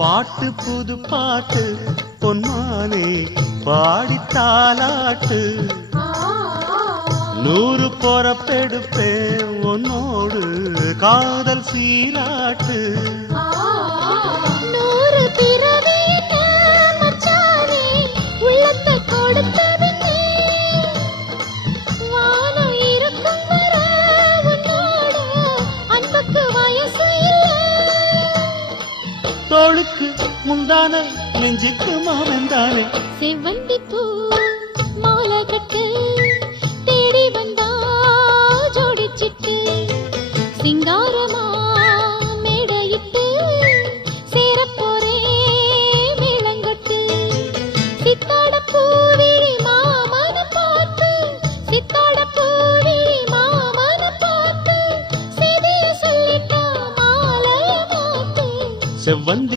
பாட்டு புது பாட்டு பொன்மானே பாடித்தாலாட்டு 100 பொறப்பெடுப்பே உன்னோடு காதல் சீராட்டு 100 பிறவி மச்சானே உள்ளத்தை கொடுத்ததுனே வானம் இருக்கும் வரை உன்னோடு அன்புக்கு வயசு இல்லை தோளுக்கு முந்தான நெஞ்சுக்கு மாமந்தானே செவ்வந்தி பூ மாலை கட்டு தேடி வந்தா ஜோடிச்சிட்டு சிங்காரமா மேடையிட்டு சேரப்போரே மேளங்கட்டு சித்தாட பூவிழி மாமன பார்த்து சித்தாட பூவிழி மாமன பார்த்து செய்திய சொல்லிட்டா மாலைய மாத்து செவ்வந்தி